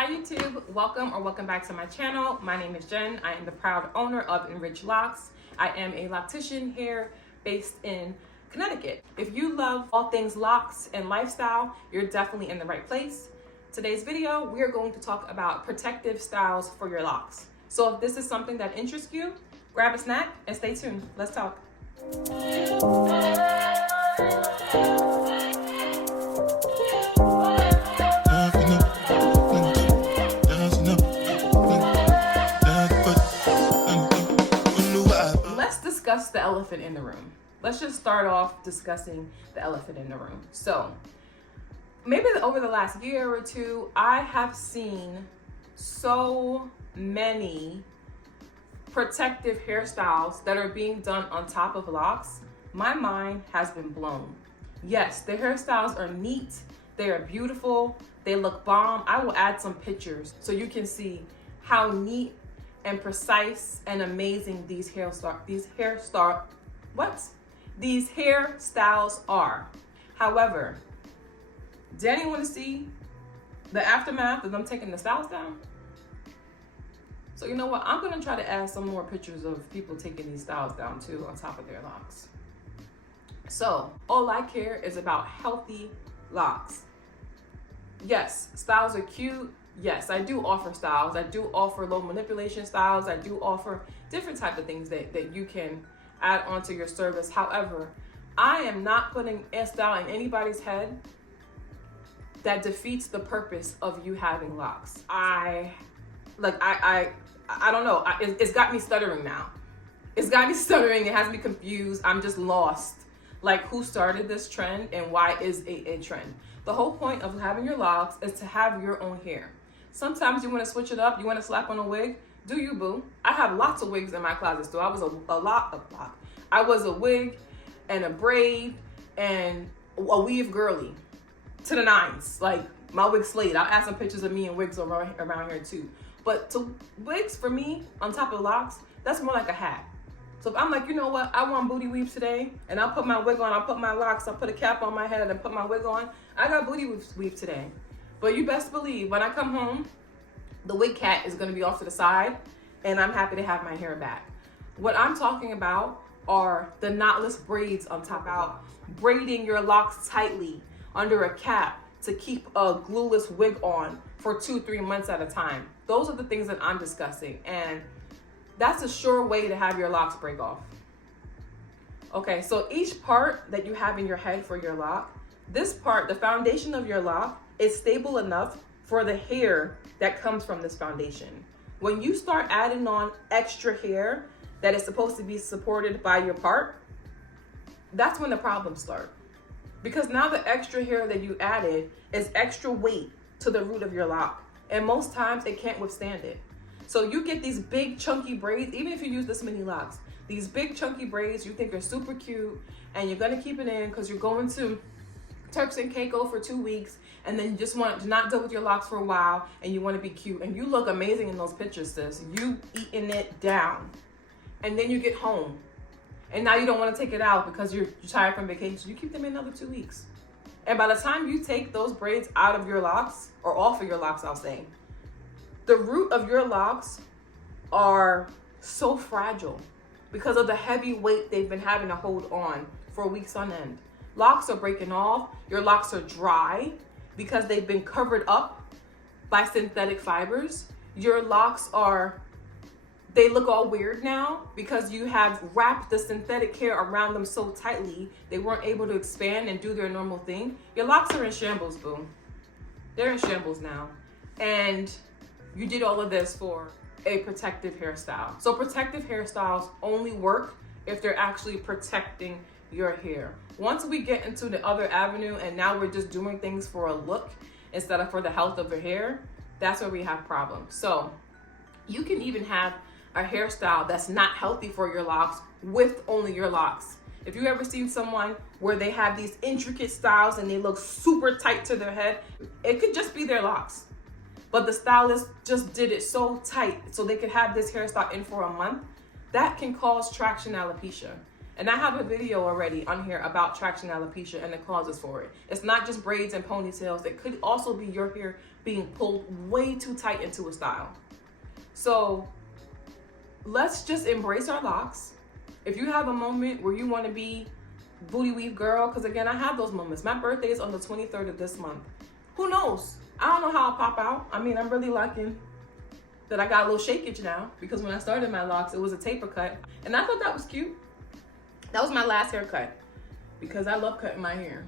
Hi YouTube, welcome back to my channel. My name is Jen. I am the proud owner of EnrichedLocs. I am a loctician here based in Connecticut. If you love all things locks and lifestyle, you're definitely in the right place. Today's video, we are going to talk about protective styles for your locks. So if this is something that interests you, grab a snack and stay tuned. Let's talk. Discuss the elephant in the room. Let's just start off discussing the elephant in the room. So maybe over the last year or two, I have seen so many protective hairstyles that are being done on top of locks. My mind has been blown. Yes, the hairstyles are neat. They are beautiful. They look bomb. I will add some pictures so you can see how neat and precise and amazing these hairstyles are. However, do anyone want to see the aftermath of them taking the styles down? So you know what? I'm going to try to add some more pictures of people taking these styles down too on top of their locks. So all I care is about healthy locks. Yes, styles are cute. Yes, I do offer styles. I do offer low manipulation styles. I do offer different types of things that you can add onto your service. However, I am not putting a style in anybody's head that defeats the purpose of you having locks. I don't know. It's got me stuttering now. It's got me stuttering. It has me confused. I'm just lost. Like, who started this trend and why is it a trend? The whole point of having your locks is to have your own hair. Sometimes you want to switch it up. You want to slap on a wig. Do you, boo? I have lots of wigs in my closet. So I was I was a wig and a braid and a weave girly to the nines. Like, my wig slayed. I'll add some pictures of me and wigs around here too. But to wigs for me on top of locks, that's more like a hat. So if I'm like, you know what, I want booty weave today, and I'll put my wig on, I'll put my locks, I'll put a cap on my head and put my wig on, I got booty weave today. But you best believe when I come home, the wig cat is gonna be off to the side, and I'm happy to have my hair back. What I'm talking about are the knotless braids on top out, braiding your locks tightly under a cap to keep a glueless wig on for 2-3 months at a time. Those are the things that I'm discussing, and that's a sure way to have your locks break off. Okay, so each part that you have in your head for your lock, this part, the foundation of your lock, is stable enough for the hair that comes from this foundation. When you start adding on extra hair that is supposed to be supported by your part, that's when the problems start. Because now the extra hair that you added is extra weight to the root of your lock. And most times it can't withstand it. So you get these big chunky braids, even if you use this mini locks, these big chunky braids you think are super cute and you're gonna keep it in because you're going to Turks and Caicos for 2 weeks and then you just want to not deal with your locks for a while and you want to be cute and you look amazing in those pictures, sis. You eating it down. And then you get home and now you don't want to take it out because you're tired from vacation. You keep them in another 2 weeks. And by the time you take those braids out of your locks, or off of your locks, I'll say, the root of your locks are so fragile because of the heavy weight they've been having to hold on for weeks on end. Locks are breaking off. Your locks are dry because they've been covered up by synthetic fibers. Your locks they look all weird now because you have wrapped the synthetic hair around them so tightly they weren't able to expand and do their normal thing. Your locks are in shambles, boo. They're in shambles now. And you did all of this for a protective hairstyle. So protective hairstyles only work if they're actually protecting your hair. Once we get into the other avenue and now we're just doing things for a look instead of for the health of your hair, that's where we have problems. So you can even have a hairstyle that's not healthy for your locks with only your locks. If you ever seen someone where they have these intricate styles and they look super tight to their head, it could just be their locks. But the stylist just did it so tight so they could have this hairstyle in for a month. That can cause traction alopecia. And I have a video already on here about traction alopecia and the causes for it. It's not just braids and ponytails. It could also be your hair being pulled way too tight into a style. So let's just embrace our locks. If you have a moment where you want to be booty weave girl, because again, I have those moments. My birthday is on the 23rd of this month. Who knows? I don't know how I'll pop out. I mean, I'm really liking that I got a little shakeage now, because when I started my locks, it was a taper cut. And I thought that was cute. That was my last haircut, because I love cutting my hair.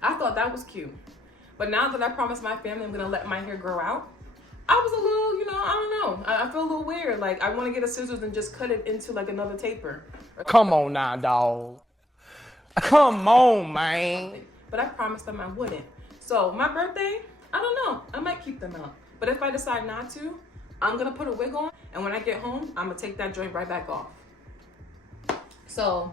I thought that was cute. But now that I promised my family I'm gonna let my hair grow out, I was a little, I don't know. I feel a little weird. Like, I want to get a scissors and just cut it into like another taper. Come on now, dog. Come on, man. But I promised them I wouldn't. So my birthday, I don't know. I might keep them out. But if I decide not to, I'm gonna put a wig on, and when I get home, I'm gonna take that joint right back off. So,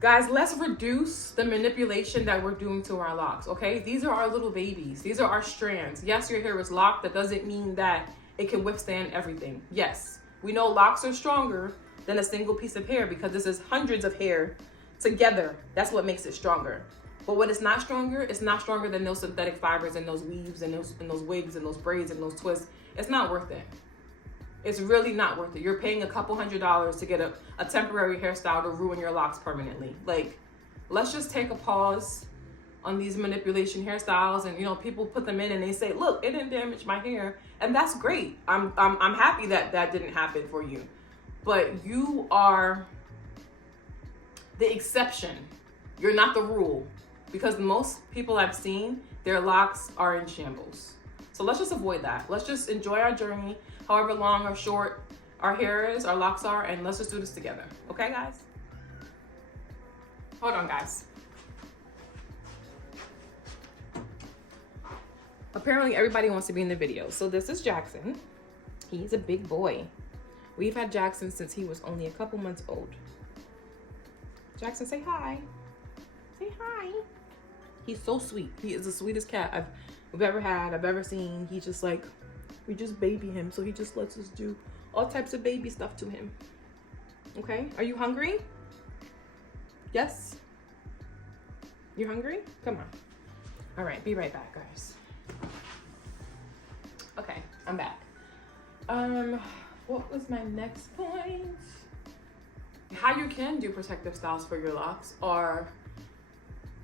guys, let's reduce the manipulation that we're doing to our locks, okay? These are our little babies. These are our strands. Yes, your hair is locked. That doesn't mean that it can withstand everything. Yes, we know locks are stronger than a single piece of hair, because this is hundreds of hair together. That's what makes it stronger. But what is not stronger, it's not stronger than those synthetic fibers and those weaves and those wigs and those braids and those twists. It's not worth it. It's really not worth it. You're paying a couple $100s to get a temporary hairstyle to ruin your locks permanently. Like, let's just take a pause on these manipulation hairstyles. And people put them in and they say, look, it didn't damage my hair. And that's great. I'm happy that didn't happen for you. But you are the exception. You're not the rule. Because most people I've seen, their locks are in shambles. So let's just avoid that. Let's just enjoy our journey, however long or short our hair is, our locks are, and let's just do this together. Okay, guys? Hold on, guys. Apparently everybody wants to be in the video. So this is Jackson. He's a big boy. We've had Jackson since he was only a couple months old. Jackson, say hi. Say hi. He's so sweet. He is the sweetest cat I've ever had, I've ever seen. He's just like, we just baby him, so he just lets us do all types of baby stuff to him. Okay, are you hungry? Yes? You hungry? Come on. All right, be right back, guys. Okay, I'm back. What was my next point? How you can do protective styles for your locks are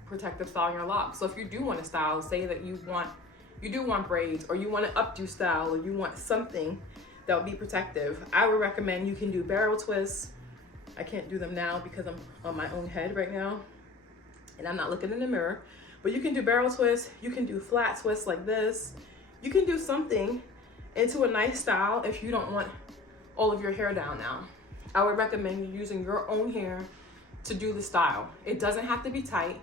protective style your locks. So if you do want to style, say that you do want braids, or you want an updo style, or you want something that would be protective, I would recommend you can do barrel twists. I can't do them now because I'm on my own head right now and I'm not looking in the mirror, but you can do barrel twists. You can do flat twists like this. You can do something into a nice style if you don't want all of your hair down now. I would recommend you using your own hair to do the style. It doesn't have to be tight.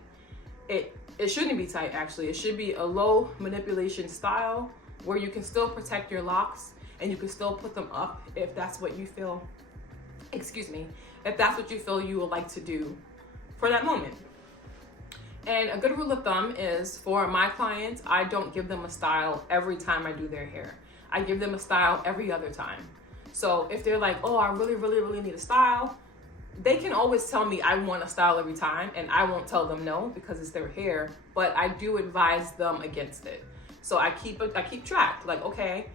It shouldn't be tight, actually. It should be a low manipulation style where you can still protect your locks and you can still put them up if that's what you feel, if that's what you feel you would like to do for that moment. And a good rule of thumb is, for my clients, I don't give them a style every time I do their hair. I give them a style every other time. So if they're like, oh, I really, really, really need a style, they can always tell me I want a style every time, and I won't tell them no because it's their hair, but I do advise them against it. So I keep track, like, okay,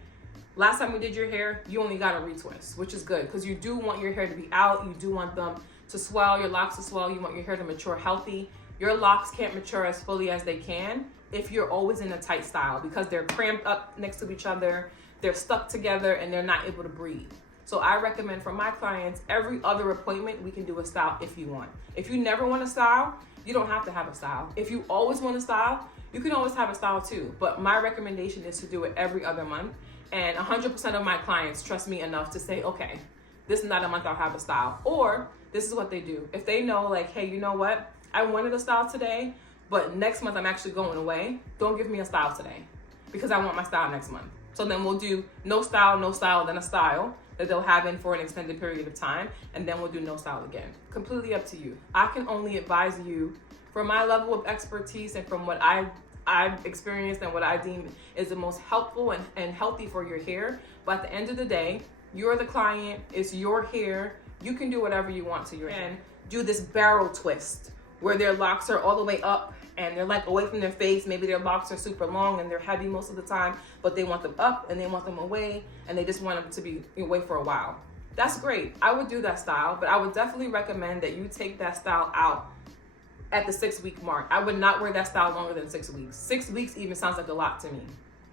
last time we did your hair, you only got a retwist, which is good because you do want your hair to be out. You do want them to swell, your locks to swell. You want your hair to mature healthy. Your locks can't mature as fully as they can if you're always in a tight style, because they're cramped up next to each other, they're stuck together, and they're not able to breathe. So I recommend for my clients, every other appointment, we can do a style if you want. If you never want a style, you don't have to have a style. If you always want a style, you can always have a style too. But my recommendation is to do it every other month. And 100% of my clients trust me enough to say, okay, this is not a month I'll have a style. Or this is what they do. If they know, like, hey, you know what? I wanted a style today, but next month I'm actually going away. Don't give me a style today because I want my style next month. So then we'll do no style, then a style that they'll have in for an extended period of time, and then we'll do no style again. Completely up to you. I can only advise you from my level of expertise and from what I've experienced and what I deem is the most helpful and healthy for your hair. But at the end of the day, you're the client, it's your hair. You can do whatever you want to your hair. And do this barrel twist where their locks are all the way up and they're like away from their face. Maybe their locks are super long and they're heavy most of the time, but they want them up and they want them away and they just want them to be away for a while. That's great. I would do that style, but I would definitely recommend that you take that style out at the 6-week mark. I would not wear that style longer than 6 weeks. 6 weeks even sounds like a lot to me,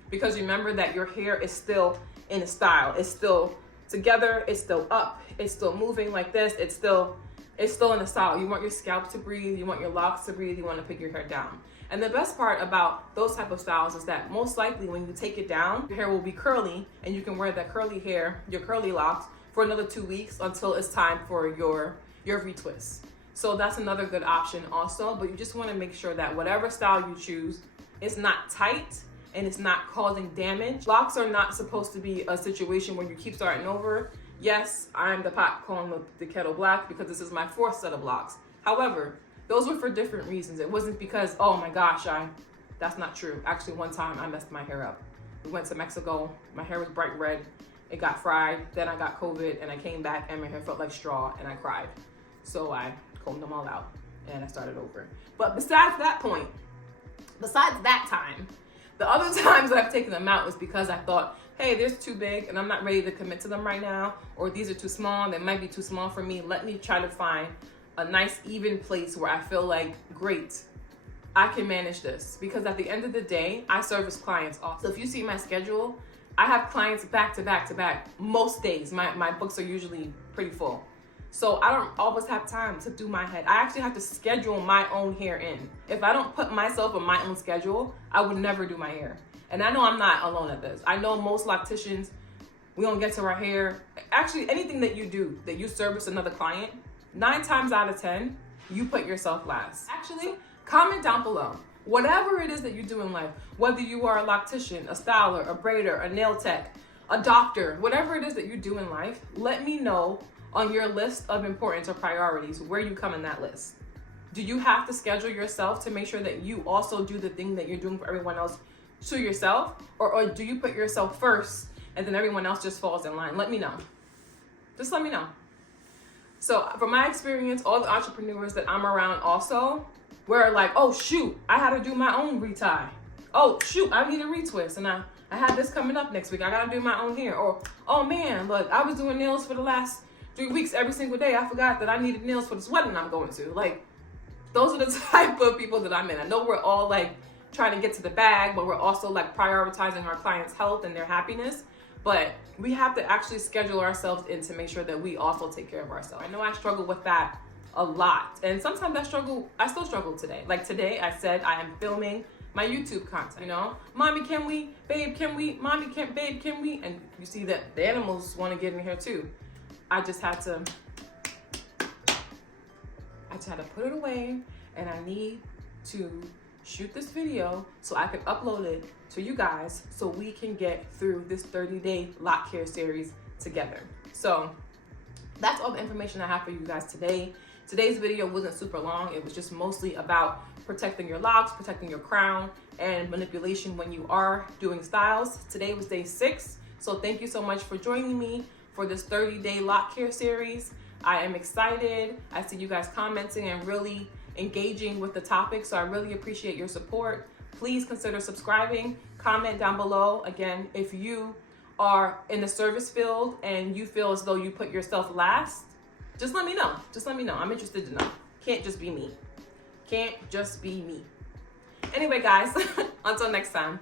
because remember that your hair is still in a style. It's still together, it's still up, it's still moving like this, it's still in a style. You want your scalp to breathe, you want your locks to breathe, you want to pick your hair down. And the best part about those type of styles is that most likely when you take it down, your hair will be curly and you can wear that curly hair, your curly locks, for another 2 weeks until it's time for your retwist. So that's another good option also, but you just want to make sure that whatever style you choose, it's not tight and it's not causing damage. Locks are not supposed to be a situation where you keep starting over. Yes, I'm the pot calling the kettle black because this is my 4th set of locks. However, those were for different reasons. It wasn't because, oh my gosh, that's not true. Actually, one time I messed my hair up. We went to Mexico, my hair was bright red, it got fried, then I got COVID and I came back and my hair felt like straw and I cried. So I combed them all out and I started over. But besides that time, the other times that I've taken them out was because I thought, hey, they're too big and I'm not ready to commit to them right now, or these are too small, they might be too small for me. Let me try to find a nice even place where I feel like, great, I can manage this. Because at the end of the day, I service clients also. So if you see my schedule, I have clients back to back to back most days. My books are usually pretty full. So I don't always have time to do my head. I actually have to schedule my own hair in. If I don't put myself on my own schedule, I would never do my hair. And I know I'm not alone at this. I know most locticians, we don't get to our hair. Actually, anything that you do, that you service another client, 9 times out of 10, you put yourself last. Actually, comment down below. Whatever it is that you do in life, whether you are a loctician, a styler, a braider, a nail tech, a doctor, whatever it is that you do in life, let me know on your list of importance or priorities where you come in that list. Do you have to schedule yourself to make sure that you also do the thing that you're doing for everyone else to yourself? Or do you put yourself first and then everyone else just falls in line? Let me know. Just let me know. So from my experience, all the entrepreneurs that I'm around also, were like, oh shoot, I had to do my own retie. Oh shoot, I need a retwist and I have this coming up next week. I gotta do my own hair. Or, oh man, look, I was doing nails for the last 3 weeks every single day. I forgot that I needed nails for this wedding I'm going to. Like, those are the type of people that I'm in. I know we're all like trying to get to the bag, but we're also like prioritizing our clients' health and their happiness. But we have to actually schedule ourselves in to make sure that we also take care of ourselves. I know I struggle with that a lot. And sometimes I still struggle today. Like today I said I am filming my YouTube content, you know? Mommy, can we? Babe, can we? Mommy, can, babe, can we? And you see that the animals want to get in here too. I just had to put it away, and I need to shoot this video so I can upload it to you guys so we can get through this 30-day Loc Care series together. So that's all the information I have for you guys today. Today's video wasn't super long. It was just mostly about protecting your locks, protecting your crown, and manipulation when you are doing styles. Today was day 6. So thank you so much for joining me for this 30-day Loc Care series. I am excited. I see you guys commenting and really engaging with the topic. So I really appreciate your support. Please consider subscribing, comment down below. Again, if you are in the service field and you feel as though you put yourself last, just let me know. Just let me know. I'm interested to know. Can't just be me. Can't just be me. Anyway, guys, until next time.